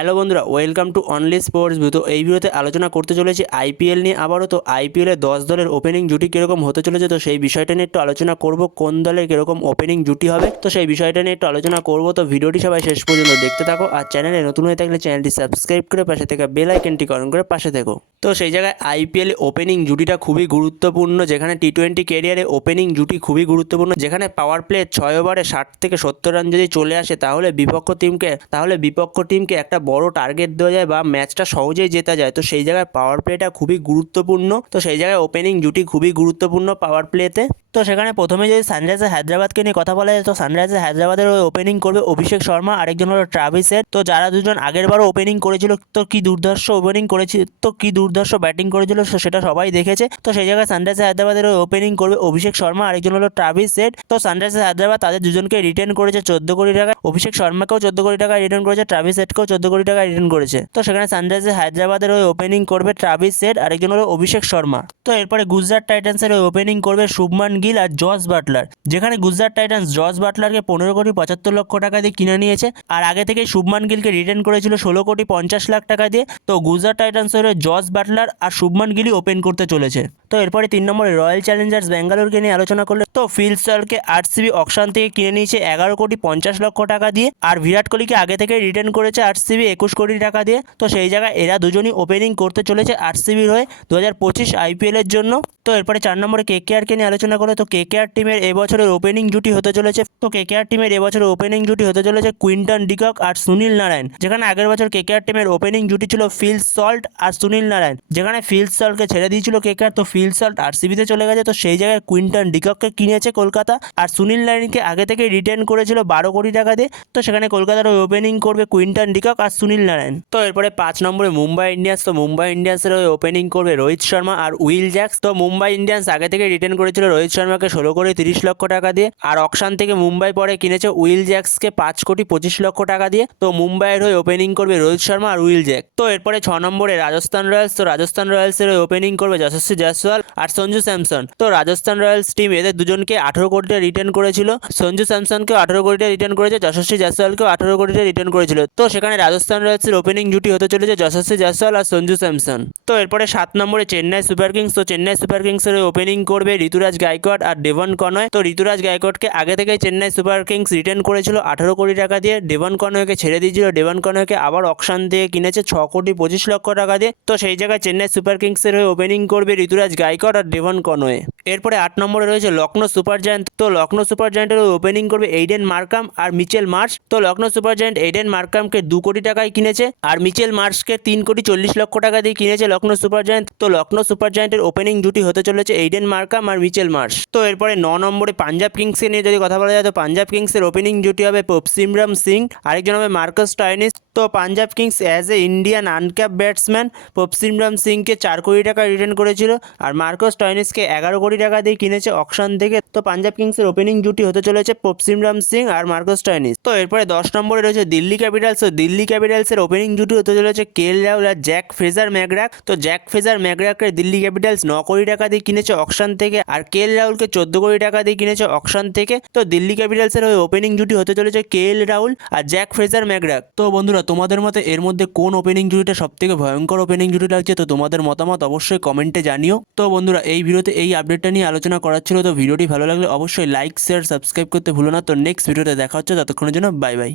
Hello বন্ধুরা, welcome to only sports view তো এই ভিডিওতে আলোচনা করতে চলেছি আইপিএল নিয়ে আবারও। তো আইপিএলে দশ দলের ওপেনিং জুটি কীরকম হতে চলেছে? তো সেই বিষয়টা নিয়ে একটু আলোচনা করব, কোন দলের কীরকম ওপেনিং জুটি হবে? তো সেই বিষয়টা নিয়ে একটু আলোচনা করব। তো ভিডিওটি সবাই শেষ পর্যন্ত দেখতে থাকো আর চ্যানেলে নতুন হয়ে থাকলে চ্যানেলটি সাবস্ক্রাইব করে পাশে থেকে বেল আইকনটি করে পাশে থেকো। তো সেই জায়গায় আইপিএল ওপেনিং জুটিটা খুবই গুরুত্বপূর্ণ, যেখানে টি টোয়েন্টি ক্যারিয়ারে ওপেনিং জুটি খুবই গুরুত্বপূর্ণ, যেখানে পাওয়ার প্লে ছয় ওভারে ষাট থেকে সত্তর রান যদি চলে আসে, তাহলে বিপক্ষ টিমকে তাহলে বিপক্ষ টিমকে একটা বড় টার্গেট দেওয়া যায় বা ম্যাচটা সহজেই জেতা যায়, তো সেই জায়গায় পাওয়ার প্লেটা খুবই গুরুত্বপূর্ণ। তো সেই জায়গায় ওপেনিং জুটি খুবই গুরুত্বপূর্ণ পাওয়ার প্লেতে তো সেখানে প্রথমে যদি সানরাইজার হায়দ্রাবাদকে নিয়ে কথা বলা যায়, তো সানরাইজার হায়দ্রাবাদের ওই ওপেনিং করবে অভিষেক শর্মা, আরেকজন হলো ট্রাভিসের তো যারা দুজন আগের বারও ওপেনিং করেছিল, তো কি দুর্ধর্ষ ওপেনিং করেছিল তো কি দুর্ধর্ষ ব্যাটিং করেছিল সেটা সবাই দেখেছে। তো সেই জায়গায় সানরাইজার হায়দ্রাবাদের ওই ওপেনিং করবে অভিষেক শর্মা, আরেকজন হলো ট্রাভিস সেট তো সানরাইজার হায়দ্রাবাদ তাদের দুজনকে রিটার্ন করেছে চোদ্দ কোটি টাকা অভিষেক শর্মাকেও চোদ্দ কোটি টাকা রিটার্ন করেছে, ট্রাভিস সেটকেও চোদ্দ কোটি টাকা রিটার্ন করেছে। তো সেখানে সানরাইজার হায়দ্রাবাদের ওই ওপেনিং করবে ট্রাভিস সেট আরেকজন হলো অভিষেক শর্মা। তো এরপরে গুজরাট টাইটান্সের ওই ওপেনিং করবে শুভমান গিল আর জস বাটলার, যেখানে গুজরাট টাইটান্স জস বাটলারকে পনেরো কোটি পঁচাত্তর লক্ষ টাকা দিয়ে কিনে নিয়েছে আর আগে থেকে শুভমান গিলকে রিটার্ন করেছিল ষোলো কোটি পঞ্চাশ লাখ টাকা দিয়ে। তো গুজরাট টাইটান্স হয়ে জস বাটলার আর শুভমান গিলই ওপেন করতে চলেছে। তো এরপরে তিন নম্বরে রয়্যাল চ্যালেঞ্জার্স ব্যাঙ্গালোরকে নিয়ে আলোচনা করলে তো ফিল স্টলকে আরসিবি অকশন থেকে কিনে নিয়েছে এগারো কোটি পঞ্চাশ লক্ষ টাকা দিয়ে আর বিরাট কোহলিকে আগে থেকে রিটার্ন করেছে আরসিবি একুশ কোটি টাকা দিয়ে। তো সেই জায়গায় এরা দুজনই ওপেনিং করতে চলেছে আরসিবির হয়ে। দু হাজার পঁচিশ আইপিএলের জন্য তো এরপরে চার নম্বরে কেকেআরকে নিয়ে আলোচনা করে। তো কেকেআর টিমের এবছরের ওপেনিং জুটি হতে চলেছে। তো কেকেআর টিমের এবছরের ওপেনিং জুটি হতে চলেছে কুইন্টন ডিকক আর সুনীল নারায়ণ। যেখানে আগের বছর কেকেআর টিমের ওপেনিং জুটি ছিল ফিল সল্ট আর সুনীল নারায়ণ। যেখানে ফিল সল্টকে ছেড়ে দিয়েছিল কেকেআর। তো ফিল সল্ট আরসিবিতে চলে গেছে। তো সেই জায়গায় কুইন্টন ডিকককে কিনেছে কলকাতা। আর সুনীল নারায়ণকে আগে থেকে রিটার্ন করেছিল বারো কোটি টাকা দিয়ে। তো সেখানে কলকাতার ওই ওপেনিং করবে কুইন্টন ডিকক আর সুনীল নারায়ণ। তো এরপরে পাঁচ নম্বরে মুম্বাই ইন্ডিয়ান্স। তো মুম্বাই ইন্ডিয়ান্সের ওই ওপেনিং করবে রোহিত শর্মা আর উইল জ্যাক্স। তো মুম্বাই ইন্ডিয়ান্স আগে থেকে রিটার্ন করেছিল রোহিত শর্মাকে ষোলো কোটি তিরিশ লক্ষ টাকা দিয়ে আর অকশান থেকে মুম্বাই পরে কিনেছে উইল জ্যাক্সকে পাঁচ কোটি পঁচিশ লক্ষ টাকা দিয়ে। তো মুম্বাইয়ের হয়ে ওপেনিং করবে রোহিত শর্মা আর উইল জ্যাক। তো এরপরে ছ নম্বরে রাজস্থান রয়্যালস। তো রাজস্থান রয়্যালসের হয়ে ওপেনিং করবে যশস্বী জয়সওয়াল আর সঞ্জু স্যামসন। তো রাজস্থান রয়্যালস টিম এদের দুজনকে আঠেরো কোটিতে রিটার্ন করেছিল। সঞ্জু স্যামসনকেও আঠেরো কোটিতে রিটার্ন করেছে, যশস্বী জয়সওয়ালকেও আঠেরো কোটিতে রিটার্ন করেছিল। তো সেখানে রাজস্থান রয়্যালসের ওপেনিং জুটি হতে চলেছে যশস্বী জয়সওয়াল আর সঞ্জু স্যামসন। তো এরপরে সাত নম্বরে চেন্নাই সুপার কিংস। তো চেন্নাই সুপার কিংসের ওপেনিং করবে ঋতুরাজ গায়কোয়াড আর ডেভন কনয় তো ঋতুরাজ গায়কোয়াডকে আগে থেকেই চেন্নাই সুপার কিংস রিটার্ন করেছিল আঠারো কোটি টাকা দিয়ে। ডেভন কনয়কে ছেড়ে দিয়েছিল। ডেভন কনয়কে আবার অকশান দিয়ে কিনেছে ছ কোটি পঁচিশ লক্ষ টাকা দিয়ে। তো সেই জায়গায় চেন্নাই সুপার কিংসের হয়ে ওপেনিং করবে ঋতুরাজ গায়কোয়াড আর ডেভন কনয়ে এরপরে আট নম্বরে রয়েছে লখনৌ সুপার জায়ান্ট। তো লখনৌ সুপার জায়ান্টের ওপেনিং করবে এইডেন মার্কাম আর মিচেল মার্চ তো লখনৌ সুপার জায়ান্ট এইডেন মার্কামকে দু কোটি টাকায় কিনেছে আর মিচেল মার্চকে তিন কোটি চল্লিশ লক্ষ টাকা দিয়ে কিনেছে লখনৌ সুপার জায়ান্ট। তো লখনৌ সুপার জায়ান্টের ওপেনিং জুটি হতে চলেছে এইডেন মার্কাম আর মিচেল মার্চ তো এরপরে ন নম্বরে পাঞ্জাব কিংসকে নিয়ে যদি কথা বলা যায়, তো পাঞ্জাব কিংসের ওপেনিং জুটি হবে সিমরাম সিং আরেকজন হবে মার্কাস টাইনিস তো Punjab Kings as a Indian uncapped batsman Prabhsimran সিংকে চার কোটি টাকা রিটার্ন করেছিল আর মার্কস টয়নিসকে এগারো কোটি টাকা দিয়ে কিনেছে অকশন থেকে। তো পাঞ্জাব কিংসের ওপেনিং জুটি হতে চলেছে পপসিমরাম সিং আর মার্কস টয়নিস তো এরপরে দশ নম্বরে রয়েছে দিল্লি ক্যাপিটালস তো দিল্লি ক্যাপিটালসের ওপেনিং জুটি হতে চলেছে কেল রাহুল আর জ্যাক ফ্রেজার ম্যাকরাক তো জ্যাক ফ্রেজার ম্যাকরাককে দিল্লি ক্যাপিটালস ন কোটি টাকা দিয়ে কিনেছে অকশন থেকে আর কেল রাহুলকে চোদ্দ কোটি টাকা দিয়ে কিনেছে অকশন থেকে। তো দিল্লি ক্যাপিটালসের ওই ওপেনিং জুটি হতে চলেছে কে এল রাহুল আর জ্যাক ফ্রেজার ম্যাকরাক তো বন্ধুরা, তোমাদের মতে এর মধ্যে কোন ওপেনিং জুটিটা সব থেকে ভয়ঙ্কর ওপেনিং জুটি লাগছে? তো তোমাদের মতামত অবশ্যই কমেন্টে জানিও। তো বন্ধুরা, এই ভিডিওতে এই আপডেটটা নিয়ে আলোচনা করার ছিল। তো ভিডিওটি ভালো লাগলে অবশ্যই লাইক শেয়ার সাবস্ক্রাইব করতে ভুলো না। তো নেক্সট ভিডিওতে দেখা হচ্ছে। ততক্ষণের জন্য বাই বাই